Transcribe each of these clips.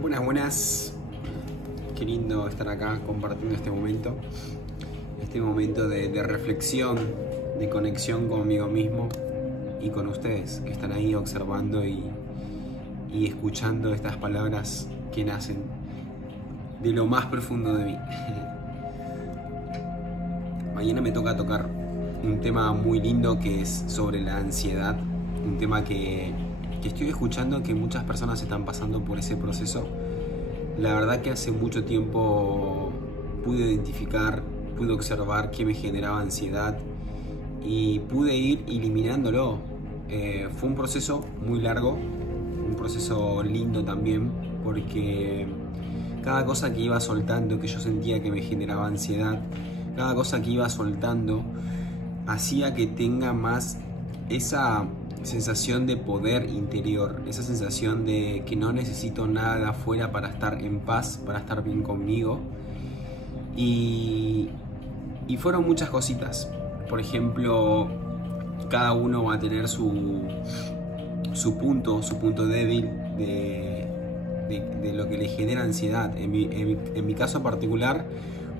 Buenas, buenas. Qué lindo estar acá compartiendo este momento de reflexión, de conexión conmigo mismo y con ustedes que están ahí observando y escuchando estas palabras que nacen de lo más profundo de mí. Mañana me toca tocar un tema muy lindo que es sobre la ansiedad, un tema que estoy escuchando que muchas personas están pasando por ese proceso. La verdad que hace mucho tiempo pude identificar, pude observar qué me generaba ansiedad y pude ir eliminándolo. Fue un proceso muy largo, un proceso lindo también, porque cada cosa que iba soltando, que yo sentía que me generaba ansiedad, cada cosa que iba soltando hacía que tenga más esa sensación de poder interior, esa sensación de que no necesito nada de afuera para estar en paz, para estar bien conmigo. Y fueron muchas cositas. Por ejemplo, cada uno va a tener su punto débil de lo que le genera ansiedad. En mi caso particular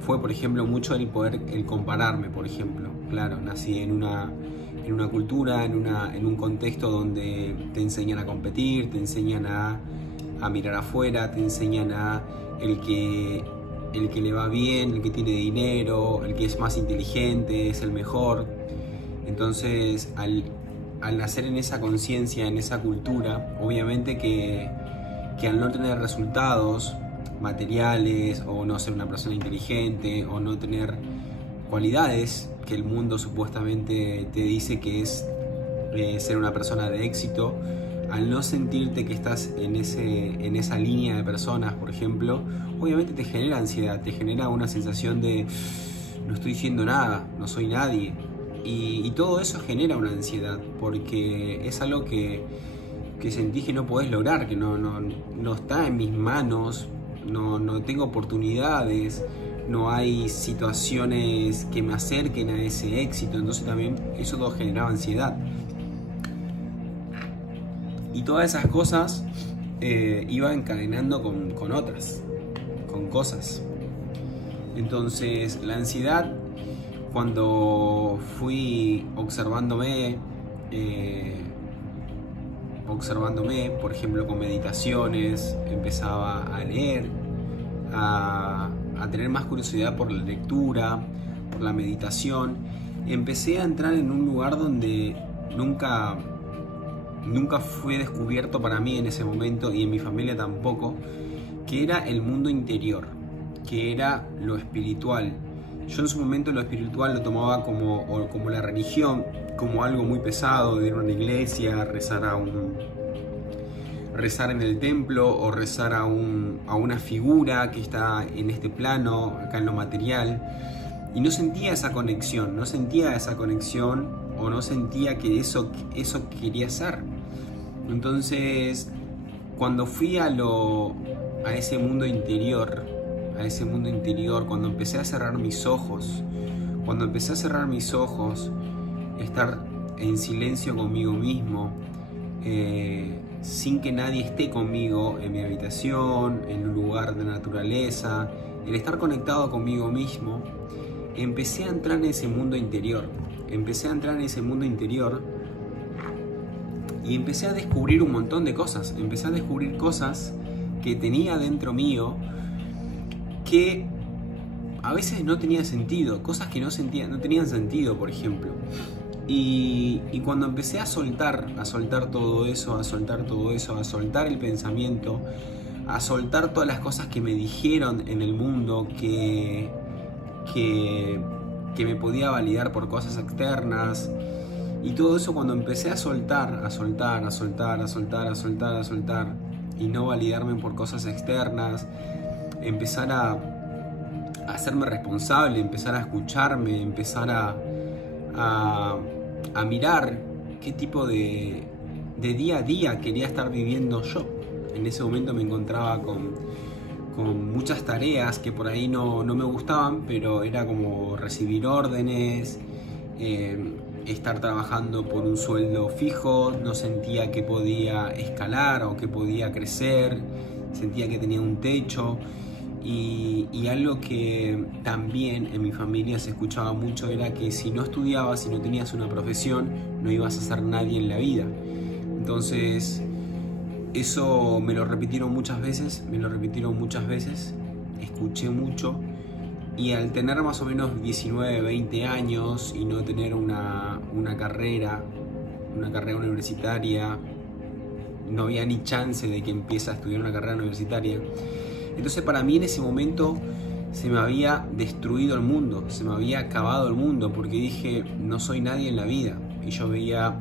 fue, por ejemplo, mucho el compararme, por ejemplo. Claro, nací en una cultura, en un contexto donde te enseñan a competir, te enseñan a mirar afuera, te enseñan a el que le va bien, el que tiene dinero, el que es más inteligente, es el mejor. Entonces, al nacer en esa conciencia, en esa cultura, obviamente que al no tener resultados materiales, o no ser una persona inteligente, o no tener cualidades que el mundo supuestamente te dice que es ser una persona de éxito, al no sentirte que estás en esa línea de personas, por ejemplo, obviamente te genera ansiedad, te genera una sensación de no estoy siendo nada, no soy nadie, y todo eso genera una ansiedad, porque es algo que sentís que no podés lograr, que no está en mis manos, no tengo oportunidades, no hay situaciones que me acerquen a ese éxito. Entonces también eso todo generaba ansiedad. Y todas esas cosas iba encadenando con otras, con cosas. Entonces la ansiedad, cuando fui observándome, por ejemplo, con meditaciones, empezaba a leer, a tener más curiosidad por la lectura, por la meditación. Empecé a entrar en un lugar donde nunca fue descubierto para mí en ese momento, y en mi familia tampoco, que era el mundo interior, que era lo espiritual. Yo en su momento lo espiritual lo tomaba como la religión, como algo muy pesado, de ir a una iglesia, rezar en el templo, o rezar a una figura que está en este plano, acá en lo material, y no sentía esa conexión, o no sentía que eso quería ser. Entonces, cuando fui a ese mundo interior, cuando empecé a cerrar mis ojos, estar en silencio conmigo mismo, sin que nadie esté conmigo en mi habitación, en un lugar de naturaleza, el estar conectado conmigo mismo, empecé a entrar en ese mundo interior. Y empecé a descubrir un montón de cosas. Empecé a descubrir cosas que tenía dentro mío que a veces no tenía sentido, cosas que no tenían sentido, por ejemplo. Y cuando empecé a soltar todo eso, a soltar el pensamiento, a soltar todas las cosas que me dijeron en el mundo que me podía validar por cosas externas, y todo eso, cuando empecé a soltar, y no validarme por cosas externas, empezar a hacerme responsable, empezar a escucharme, empezar a mirar qué tipo de día a día quería estar viviendo yo. En ese momento me encontraba con muchas tareas que por ahí no me gustaban, pero era como recibir órdenes, estar trabajando por un sueldo fijo, no sentía que podía escalar o que podía crecer, sentía que tenía un techo. Y algo que también en mi familia se escuchaba mucho era que si no estudiabas, si no tenías una profesión, no ibas a ser nadie en la vida. Entonces eso me lo repitieron muchas veces, escuché mucho, y al tener más o menos 19, 20 años y no tener una carrera universitaria, no había ni chance de que empiece a estudiar una carrera universitaria. Entonces para mí en ese momento se me había destruido el mundo, se me había acabado el mundo, porque dije, no soy nadie en la vida. Y yo veía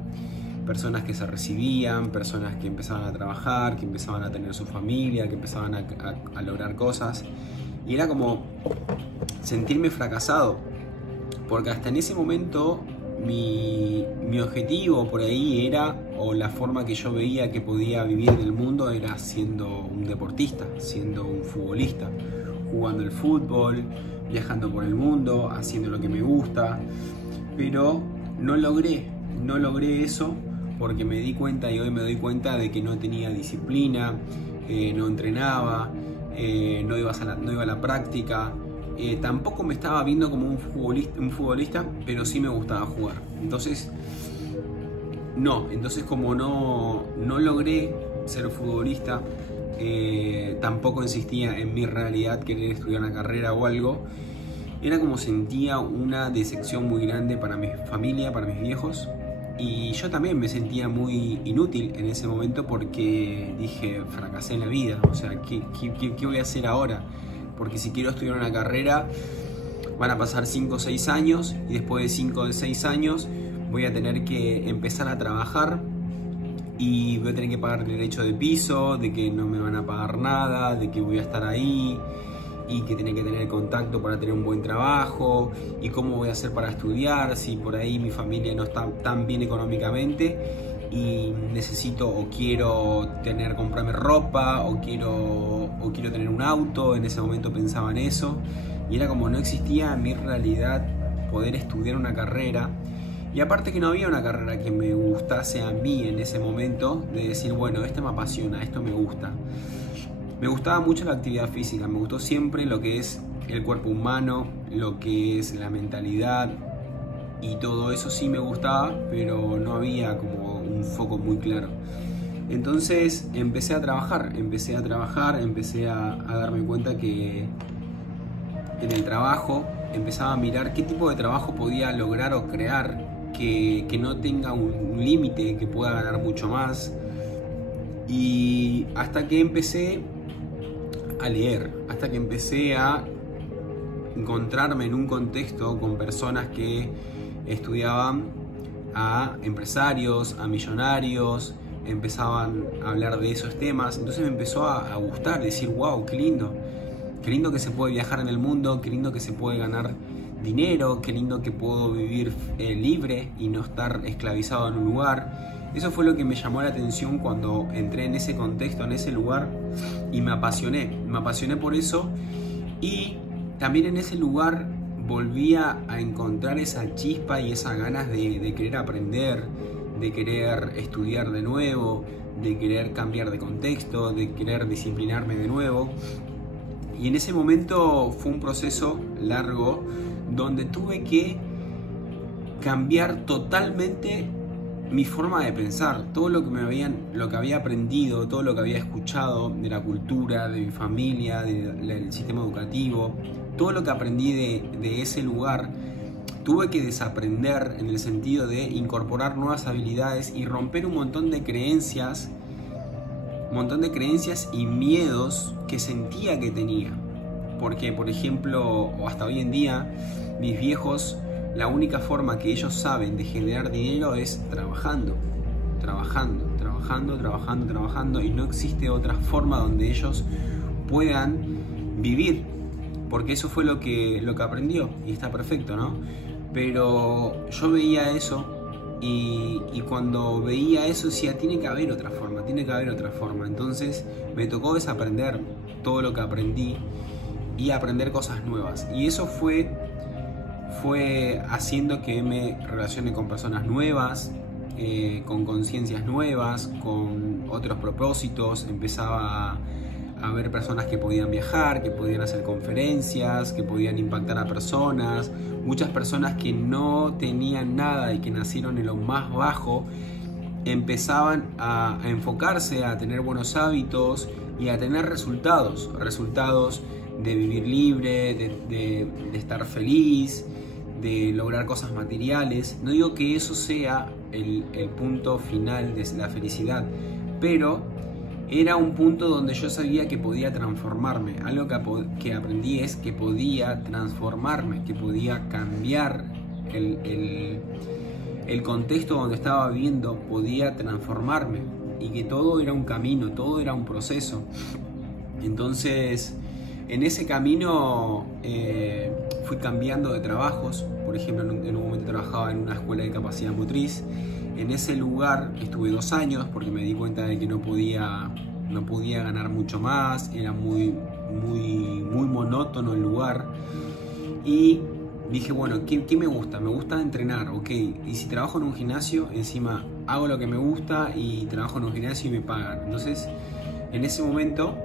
personas que se recibían, personas que empezaban a trabajar, que empezaban a tener su familia, que empezaban a lograr cosas. Y era como sentirme fracasado, porque hasta en ese momento mi objetivo por ahí era, o la forma que yo veía que podía vivir del mundo, era siendo un deportista, siendo un futbolista, jugando el fútbol, viajando por el mundo, haciendo lo que me gusta. Pero no logré eso, porque me di cuenta, y hoy me doy cuenta, de que no tenía disciplina, no entrenaba, no iba a la práctica. Tampoco me estaba viendo como un futbolista, pero sí me gustaba jugar. Entonces como no logré ser futbolista, tampoco insistía en mi realidad querer estudiar una carrera o algo. Era como sentía una decepción muy grande para mi familia, para mis viejos. Y yo también me sentía muy inútil en ese momento, porque dije, fracasé en la vida. O sea, ¿qué voy a hacer ahora? Porque si quiero estudiar una carrera, van a pasar 5 o 6 años, y después de 5 o 6 años voy a tener que empezar a trabajar, y voy a tener que pagar derecho de piso, de que no me van a pagar nada, de que voy a estar ahí, y que tiene que tener contacto para tener un buen trabajo, y cómo voy a hacer para estudiar si por ahí mi familia no está tan bien económicamente y necesito o quiero comprarme ropa o quiero tener un auto. En ese momento pensaba en eso, y era como no existía en mi realidad poder estudiar una carrera. Y aparte que no había una carrera que me gustase a mí en ese momento, de decir, bueno, esto me apasiona, esto me gusta. Me gustaba mucho la actividad física, me gustó siempre lo que es el cuerpo humano, lo que es la mentalidad, y todo eso sí me gustaba, pero no había como un foco muy claro. Entonces empecé a trabajar, empecé a darme cuenta que en el trabajo empezaba a mirar qué tipo de trabajo podía lograr o crear, que no tenga un límite, que pueda ganar mucho más. Y hasta que empecé a leer, hasta que empecé a encontrarme en un contexto con personas que estudiaban a empresarios, a millonarios, empezaban a hablar de esos temas. Entonces me empezó a gustar, decir, wow, qué lindo que se puede viajar en el mundo, qué lindo que se puede ganar dinero, qué lindo que puedo vivir libre y no estar esclavizado en un lugar. Eso fue lo que me llamó la atención cuando entré en ese contexto, en ese lugar, y me apasioné por eso. Y también en ese lugar volvía a encontrar esa chispa y esas ganas de querer aprender, de querer estudiar de nuevo, de querer cambiar de contexto, de querer disciplinarme de nuevo. Y en ese momento fue un proceso largo donde tuve que cambiar totalmente mi forma de pensar. Todo lo que había aprendido, todo lo que había escuchado de la cultura, de mi familia, del sistema educativo, todo lo que aprendí de ese lugar, tuve que desaprender, en el sentido de incorporar nuevas habilidades y romper un montón de creencias y miedos que sentía que tenía. Porque, por ejemplo, o hasta hoy en día, mis viejos, la única forma que ellos saben de generar dinero es trabajando, y no existe otra forma donde ellos puedan vivir, porque eso fue lo que aprendió, y está perfecto, ¿no? Pero yo veía eso, y cuando veía eso decía, tiene que haber otra forma. Entonces me tocó desaprender todo lo que aprendí y aprender cosas nuevas, y eso fue fue haciendo que me relacione con personas nuevas, con conciencias nuevas, con otros propósitos. Empezaba a ver personas que podían viajar, que podían hacer conferencias, que podían impactar a personas. Muchas personas que no tenían nada y que nacieron en lo más bajo empezaban a enfocarse, a tener buenos hábitos y a tener resultados de vivir libre, de estar feliz, de lograr cosas materiales. No digo que eso sea el punto final de la felicidad, pero era un punto donde yo sabía que podía transformarme. Algo que aprendí es que podía transformarme, que podía cambiar el contexto donde estaba viviendo, podía transformarme, y que todo era un camino, todo era un proceso. Entonces, en ese camino fui cambiando de trabajos. Por ejemplo, en un momento trabajaba en una escuela de capacidad motriz. En ese lugar estuve 2 años porque me di cuenta de que no podía ganar mucho más, era muy monótono el lugar. Y dije, bueno, ¿qué me gusta? Me gusta entrenar, ok. Y si trabajo en un gimnasio, encima hago lo que me gusta y trabajo en un gimnasio y me pagan. Entonces, en ese momento,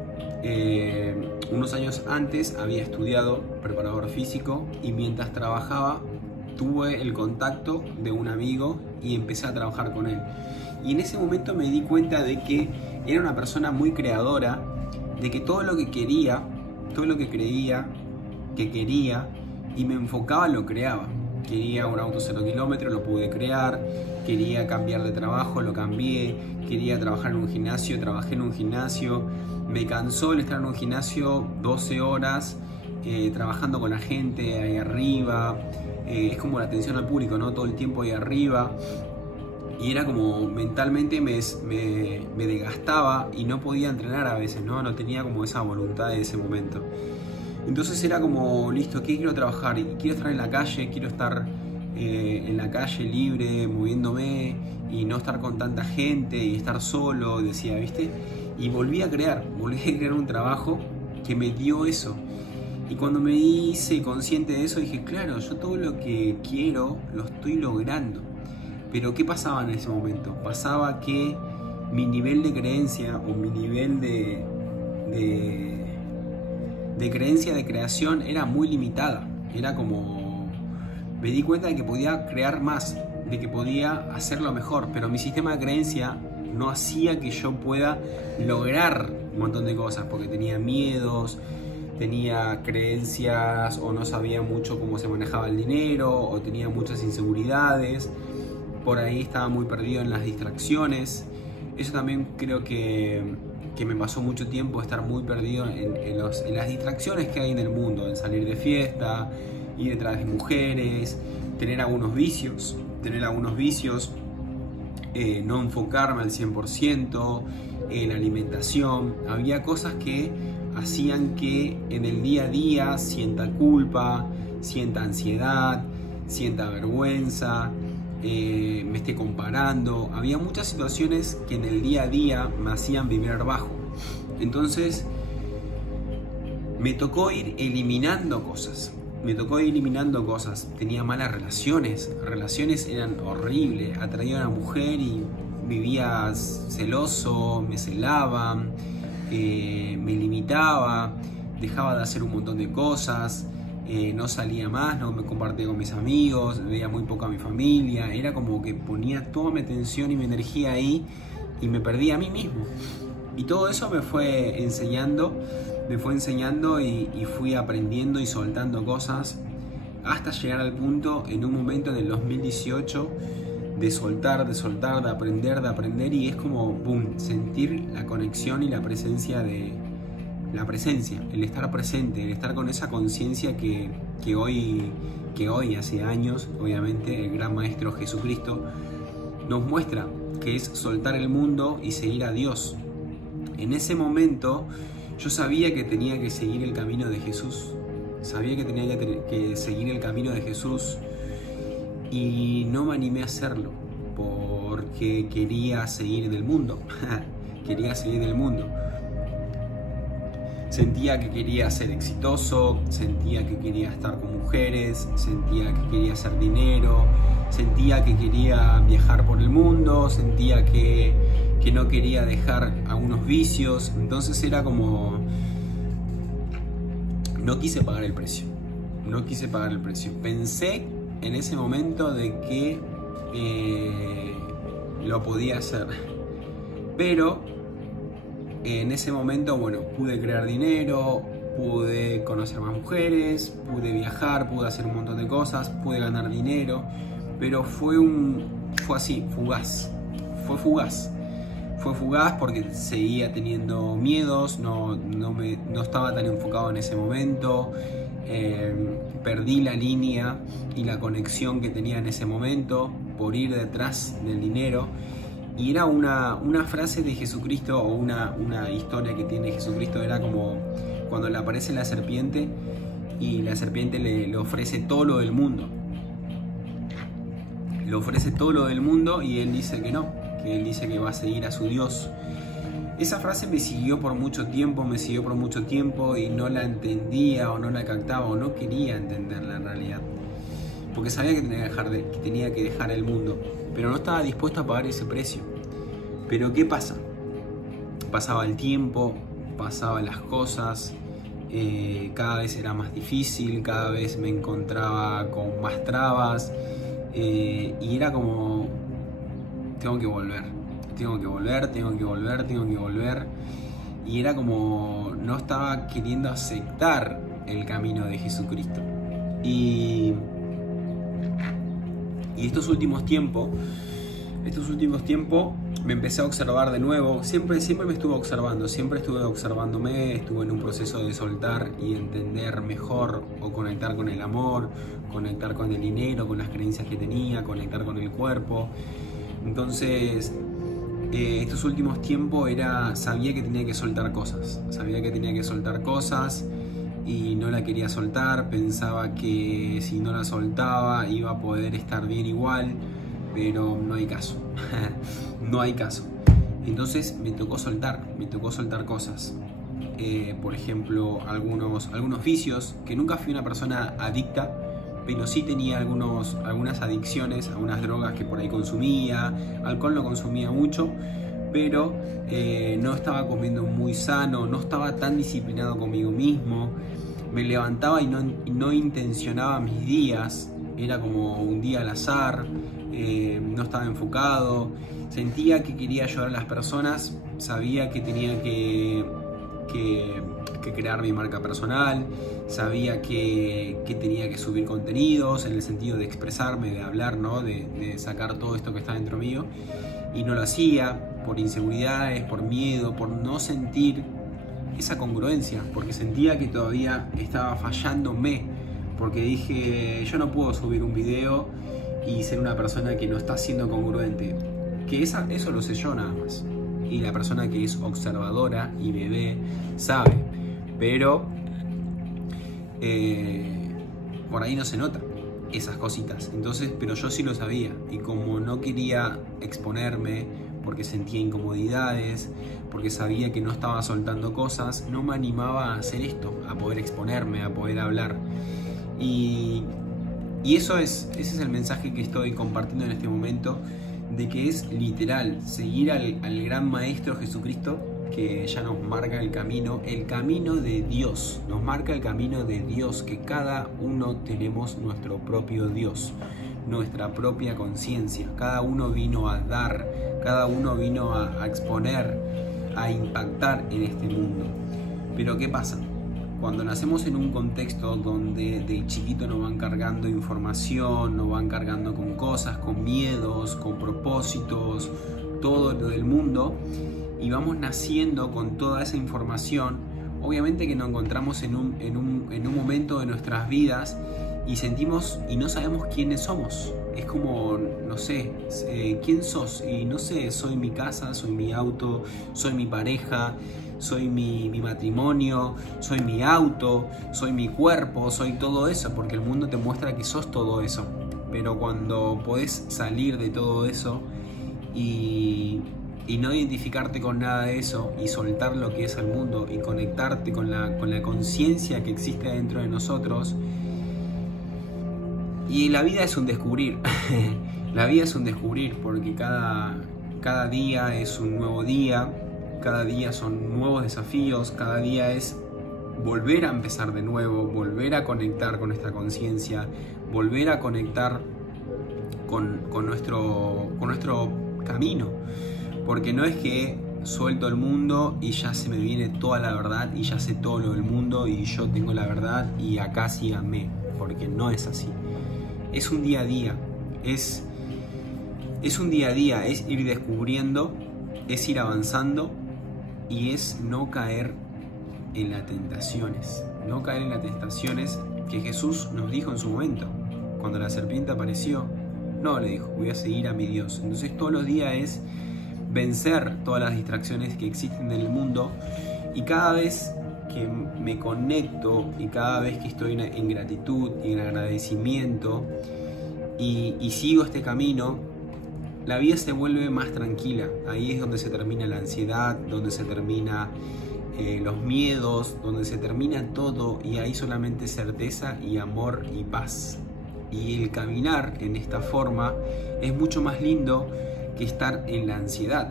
unos años antes, había estudiado preparador físico, y mientras trabajaba tuve el contacto de un amigo y empecé a trabajar con él. Y en ese momento me di cuenta de que era una persona muy creadora, de que todo lo que quería, todo lo que creía que quería y me enfocaba, lo creaba. Quería un auto 0 kilómetros, lo pude crear. Quería cambiar de trabajo, lo cambié. Quería trabajar en un gimnasio, trabajé en un gimnasio. Me cansó el estar en un gimnasio 12 horas trabajando con la gente ahí arriba. Es como la atención al público, ¿no? Todo el tiempo ahí arriba. Y era como mentalmente me desgastaba y no podía entrenar a veces, ¿no? No tenía como esa voluntad de ese momento. Entonces era como, listo, ¿qué quiero trabajar? Y quiero estar en la calle, quiero estar en la calle libre, moviéndome y no estar con tanta gente y estar solo, decía, ¿viste? Y volví a crear un trabajo que me dio eso. Y cuando me hice consciente de eso, dije, claro, yo todo lo que quiero lo estoy logrando. Pero ¿qué pasaba en ese momento? Pasaba que mi nivel de creencia o mi nivel de creencia, de creación, era muy limitada. Era como, me di cuenta de que podía crear más, de que podía hacerlo mejor, pero mi sistema de creencia no hacía que yo pueda lograr un montón de cosas, porque tenía miedos, tenía creencias, o no sabía mucho cómo se manejaba el dinero, o tenía muchas inseguridades. Por ahí estaba muy perdido en las distracciones. Eso también creo que me pasó mucho tiempo, estar muy perdido en las distracciones que hay en el mundo, en salir de fiesta, ir detrás de mujeres, tener algunos vicios, no enfocarme al 100%, la alimentación. Había cosas que hacían que en el día a día sienta culpa, sienta ansiedad, sienta vergüenza, me esté comparando. Había muchas situaciones que en el día a día me hacían vibrar bajo. Entonces me tocó ir eliminando cosas. Tenía malas relaciones eran horribles. Atraía a una mujer y vivía celoso, me celaban, me limitaba, dejaba de hacer un montón de cosas. No salía más, no me compartía con mis amigos, veía muy poco a mi familia. Era como que ponía toda mi atención y mi energía ahí y me perdía a mí mismo. Y todo eso me fue enseñando y fui aprendiendo y soltando cosas hasta llegar al punto, en un momento en el 2018, de soltar, de aprender, y es como, boom, sentir la conexión y la presencia, el estar presente, el estar con esa conciencia que hoy, hace años, obviamente, el gran maestro Jesucristo nos muestra, que es soltar el mundo y seguir a Dios. En ese momento yo sabía que tenía que seguir el camino de Jesús, y no me animé a hacerlo porque quería seguir del mundo. Sentía que quería ser exitoso, sentía que quería estar con mujeres, sentía que quería hacer dinero, sentía que quería viajar por el mundo, sentía que no quería dejar algunos vicios. Entonces era como... no quise pagar el precio. No quise pagar el precio. Pensé en ese momento de que lo podía hacer. Pero en ese momento, bueno, pude crear dinero, pude conocer más mujeres, pude viajar, pude hacer un montón de cosas, pude ganar dinero, pero fue así, fugaz. Fue fugaz porque seguía teniendo miedos, no estaba tan enfocado en ese momento, perdí la línea y la conexión que tenía en ese momento por ir detrás del dinero. Y era una frase de Jesucristo, o una historia que tiene Jesucristo, era como cuando le aparece la serpiente y la serpiente le ofrece todo lo del mundo. Le ofrece todo lo del mundo y él dice que no, que él dice que va a seguir a su Dios. Esa frase me siguió por mucho tiempo, y no la entendía o no la captaba o no quería entenderla en realidad. Porque sabía que tenía que dejar el mundo, pero no estaba dispuesto a pagar ese precio. Pero ¿qué pasa? Pasaba el tiempo, pasaban las cosas, cada vez era más difícil, cada vez me encontraba con más trabas, y era como, tengo que volver, y era como, no estaba queriendo aceptar el camino de Jesucristo. Y estos últimos tiempos me empecé a observar de nuevo. Siempre me estuve observando, siempre estuve observándome, estuve en un proceso de soltar y entender mejor, o conectar con el amor, conectar con el dinero, con las creencias que tenía, conectar con el cuerpo. Entonces, estos últimos tiempos sabía que tenía que soltar cosas, y no la quería soltar. Pensaba que si no la soltaba iba a poder estar bien igual, pero no hay caso. No hay caso. Entonces me tocó soltar cosas. Por ejemplo, algunos vicios, que nunca fui una persona adicta, pero sí tenía algunas adicciones a unas drogas que por ahí consumía. Alcohol no consumía mucho, pero no estaba comiendo muy sano, no estaba tan disciplinado conmigo mismo. Me levantaba y no intencionaba mis días, era como un día al azar, no estaba enfocado, sentía que quería ayudar a las personas, sabía que tenía que crear mi marca personal, sabía que tenía que subir contenidos en el sentido de expresarme, de hablar, ¿no? de sacar todo esto que está dentro mío, y no lo hacía por inseguridades, por miedo, por no sentir esa congruencia, porque sentía que todavía estaba fallándome, porque dije, yo no puedo subir un video y ser una persona que no está siendo congruente, que eso lo sé yo nada más, y la persona que es observadora y me ve sabe, pero por ahí no se nota esas cositas. Entonces, pero yo sí lo sabía, y como no quería exponerme porque sentía incomodidades, porque sabía que no estaba soltando cosas, no me animaba a hacer esto, a poder exponerme, a poder hablar. Y ese es el mensaje que estoy compartiendo en este momento, de que es literal seguir al gran maestro Jesucristo, que ya nos marca el camino de Dios, nos marca el camino de Dios, que cada uno tenemos nuestro propio Dios, nuestra propia conciencia, cada uno vino a dar, cada uno vino a exponer, a impactar en este mundo. Pero ¿qué pasa? Cuando nacemos en un contexto donde de chiquito nos van cargando información, nos van cargando con cosas, con miedos, con propósitos, todo lo del mundo, y vamos naciendo con toda esa información, obviamente que nos encontramos en un momento de nuestras vidas y sentimos y no sabemos quiénes somos. Es como, no sé, ¿quién sos? Y no sé, soy mi casa, soy mi auto, soy mi pareja, soy mi matrimonio, soy mi auto, soy mi cuerpo, soy todo eso, porque el mundo te muestra que sos todo eso. Pero cuando podés salir de todo eso y y no identificarte con nada de eso y soltar lo que es el mundo y conectarte con la conciencia que existe dentro de nosotros. Y la vida es un descubrir. La vida es un descubrir, porque cada día es un nuevo día, cada día son nuevos desafíos, cada día es volver a empezar de nuevo, volver a conectar con nuestra conciencia, volver a conectar con nuestro camino. Porque no es que suelto el mundo y ya se me viene toda la verdad y ya sé todo lo del mundo y yo tengo la verdad y acá síganme, porque no es así. Es un día a día, es un día a día, es ir descubriendo, es ir avanzando y es no caer en las tentaciones. No caer en las tentaciones que Jesús nos dijo en su momento. Cuando la serpiente apareció, no, le dijo, voy a seguir a mi Dios. Entonces todos los días es vencer todas las distracciones que existen en el mundo, y cada vez que me conecto y cada vez que estoy en gratitud y en agradecimiento y sigo este camino, la vida se vuelve más tranquila. Ahí es donde se termina la ansiedad, donde se termina los miedos, donde se termina todo, y hay solamente certeza y amor y paz. Y el caminar en esta forma es mucho más lindo que estar en la ansiedad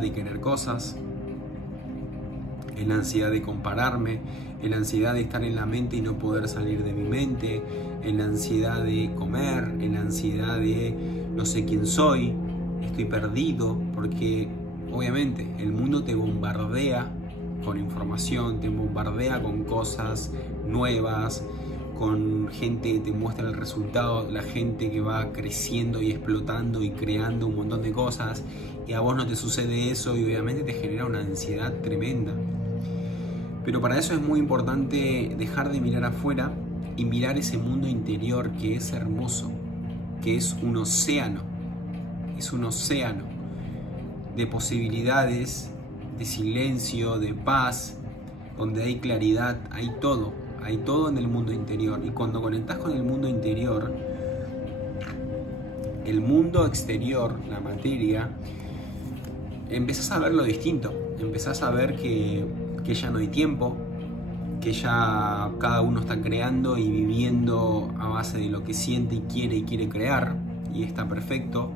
de querer cosas, en la ansiedad de compararme, en la ansiedad de estar en la mente y no poder salir de mi mente, en la ansiedad de comer, en la ansiedad de no sé quién soy, estoy perdido, porque obviamente el mundo te bombardea con información, te bombardea con cosas nuevas, con gente que te muestra el resultado, la gente que va creciendo y explotando y creando un montón de cosas, y a vos no te sucede eso y obviamente te genera una ansiedad tremenda. Pero para eso es muy importante dejar de mirar afuera y mirar ese mundo interior que es hermoso, que es un océano de posibilidades, de silencio, de paz, donde hay claridad, hay todo en el mundo interior. Y cuando conectás con el mundo interior, el mundo exterior, la materia, empezás a verlo distinto, empezás a ver que ya no hay tiempo, que ya cada uno está creando y viviendo a base de lo que siente y quiere crear, y está perfecto,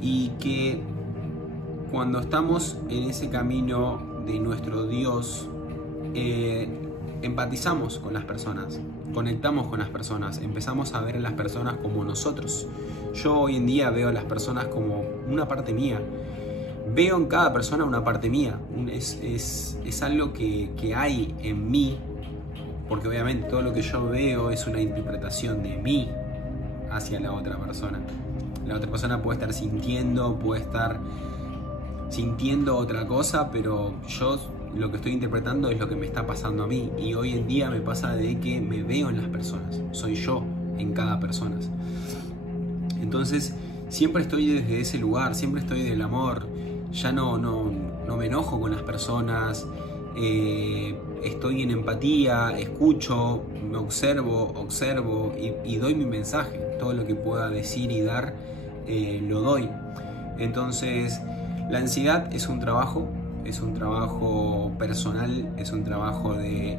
y que cuando estamos en ese camino de nuestro Dios, empatizamos con las personas, conectamos con las personas, empezamos a ver a las personas como nosotros. Yo hoy en día veo a las personas como una parte mía, veo en cada persona una parte mía, es algo que hay en mí, porque obviamente todo lo que yo veo es una interpretación de mí hacia la otra persona. La otra persona puede estar sintiendo otra cosa, pero yo lo que estoy interpretando es lo que me está pasando a mí, y hoy en día me pasa de que me veo en las personas, soy yo en cada persona. Entonces siempre estoy desde ese lugar, siempre estoy del amor, ya no me enojo con las personas, estoy en empatía, escucho, me observo y doy mi mensaje, todo lo que pueda decir y dar lo doy. Entonces la ansiedad es un trabajo personal, es un trabajo de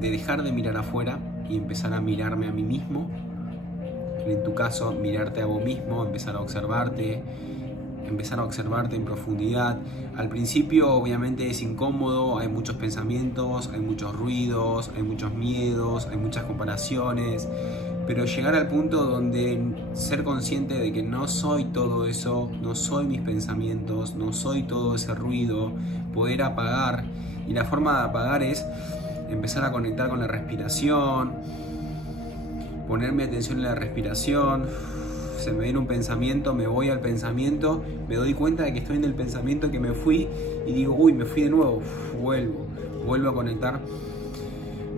dejar de mirar afuera y empezar a mirarme a mí mismo. En tu caso, mirarte a vos mismo, empezar a observarte en profundidad. Al principio obviamente es incómodo, hay muchos pensamientos, hay muchos ruidos, hay muchos miedos, hay muchas comparaciones, pero llegar al punto donde ser consciente de que no soy todo eso, no soy mis pensamientos, no soy todo ese ruido, poder apagar. Y la forma de apagar es empezar a conectar con la respiración, ponerme atención en la respiración. Se me viene un pensamiento, me voy al pensamiento, me doy cuenta de que estoy en el pensamiento que me fui y digo, uy, me fui de nuevo, vuelvo a conectar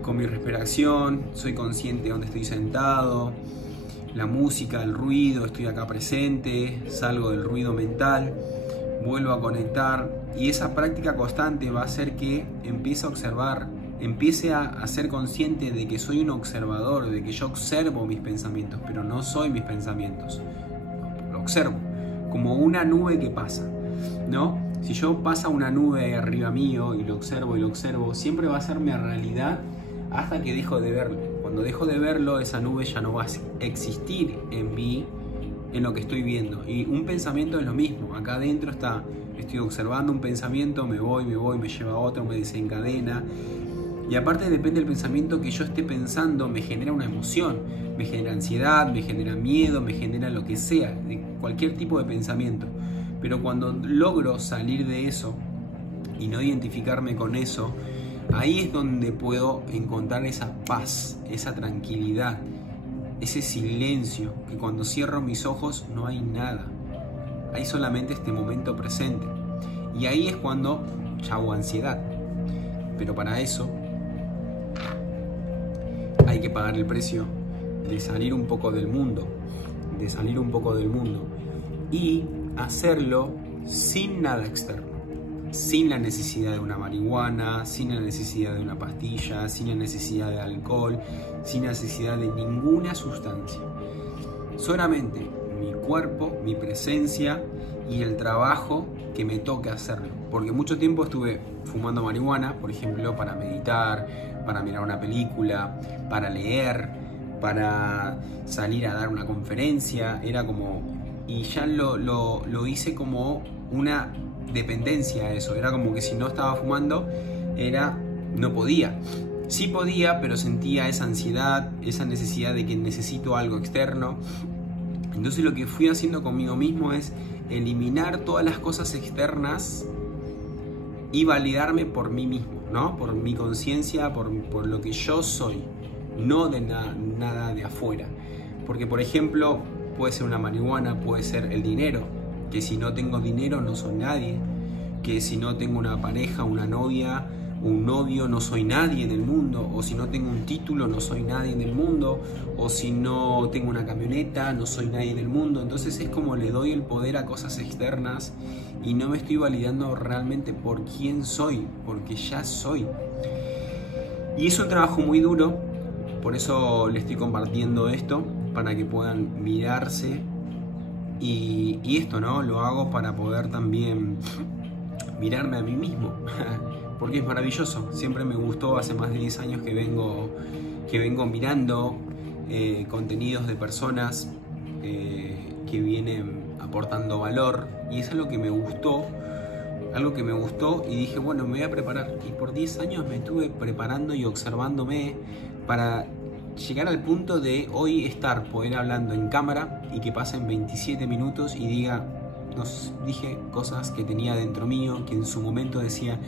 con mi respiración, soy consciente de dónde estoy sentado, la música, el ruido, estoy acá presente, salgo del ruido mental, vuelvo a conectar, y esa práctica constante va a hacer que empiece a observar, empiece a ser consciente de que soy un observador, de que yo observo mis pensamientos, pero no soy mis pensamientos, lo observo. como una nube que pasa, ¿no? Si yo pasa una nube arriba mío y lo observo, siempre va a ser mi realidad hasta que dejo de verlo. Cuando dejo de verlo, esa nube ya no va a existir en mí, en lo que estoy viendo. Y un pensamiento es lo mismo. Acá adentro estoy observando un pensamiento, me voy, me lleva a otro, me desencadena. Y aparte depende del pensamiento que yo esté pensando, me genera una emoción, me genera ansiedad, me genera miedo, me genera lo que sea, de cualquier tipo de pensamiento. Pero cuando logro salir de eso y no identificarme con eso, ahí es donde puedo encontrar esa paz, esa tranquilidad, ese silencio, que cuando cierro mis ojos no hay nada, hay solamente este momento presente. Y ahí es cuando hago ansiedad. Pero para eso hay que pagar el precio de salir un poco del mundo, y hacerlo sin nada externo, sin la necesidad de una marihuana, sin la necesidad de una pastilla, sin la necesidad de alcohol, sin necesidad de ninguna sustancia. Solamente mi cuerpo, mi presencia y el trabajo que me toque hacerlo. Porque mucho tiempo estuve fumando marihuana, por ejemplo, para meditar, para mirar una película, para leer, para salir a dar una conferencia. Era como... Y ya lo hice como una dependencia a eso. Era como que si no estaba fumando, no podía. Sí podía, pero sentía esa ansiedad, esa necesidad de que necesito algo externo. Entonces lo que fui haciendo conmigo mismo es eliminar todas las cosas externas y validarme por mí mismo, ¿no? Por mi conciencia, por lo que yo soy, no de nada de afuera. Porque, por ejemplo, puede ser una marihuana, puede ser el dinero, que si no tengo dinero no soy nadie, que si no tengo una pareja, una novia, un novio, no soy nadie en el mundo, o si no tengo un título, no soy nadie en el mundo, o si no tengo una camioneta, no soy nadie en el mundo. Entonces es como le doy el poder a cosas externas y no me estoy validando realmente por quién soy, porque ya soy. Y es un trabajo muy duro, por eso le estoy compartiendo esto, para que puedan mirarse. Y esto, ¿no? Lo hago para poder también mirarme a mí mismo. Porque es maravilloso, siempre me gustó, hace más de 10 años que vengo mirando contenidos de personas que vienen aportando valor, y es algo que me gustó, y dije, bueno, me voy a preparar, y por 10 años me estuve preparando y observándome para llegar al punto de hoy poder hablando en cámara y que pasen 27 minutos y dije cosas que tenía dentro mío, que en su momento decía,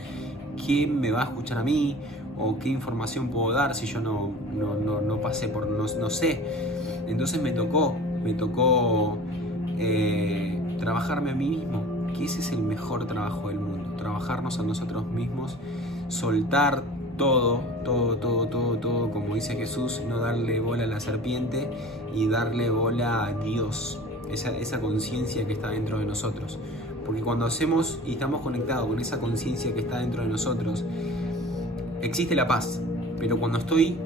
¿quién me va a escuchar a mí? ¿O qué información puedo dar si yo no pasé por, no sé? Entonces me tocó trabajarme a mí mismo, que ese es el mejor trabajo del mundo, trabajarnos a nosotros mismos, soltar todo, como dice Jesús, no darle bola a la serpiente y darle bola a Dios, esa conciencia que está dentro de nosotros. Porque cuando hacemos y estamos conectados con esa conciencia que está dentro de nosotros, existe la paz. Pero cuando estoy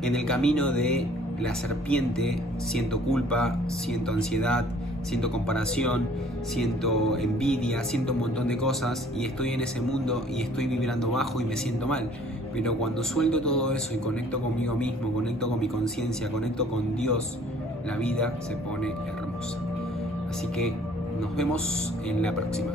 en el camino de la serpiente, siento culpa, siento ansiedad, siento comparación, siento envidia, siento un montón de cosas, y estoy en ese mundo y estoy vibrando bajo y me siento mal. Pero cuando suelto todo eso y conecto conmigo mismo, conecto con mi conciencia, conecto con Dios, la vida se pone hermosa. Así que nos vemos en la próxima.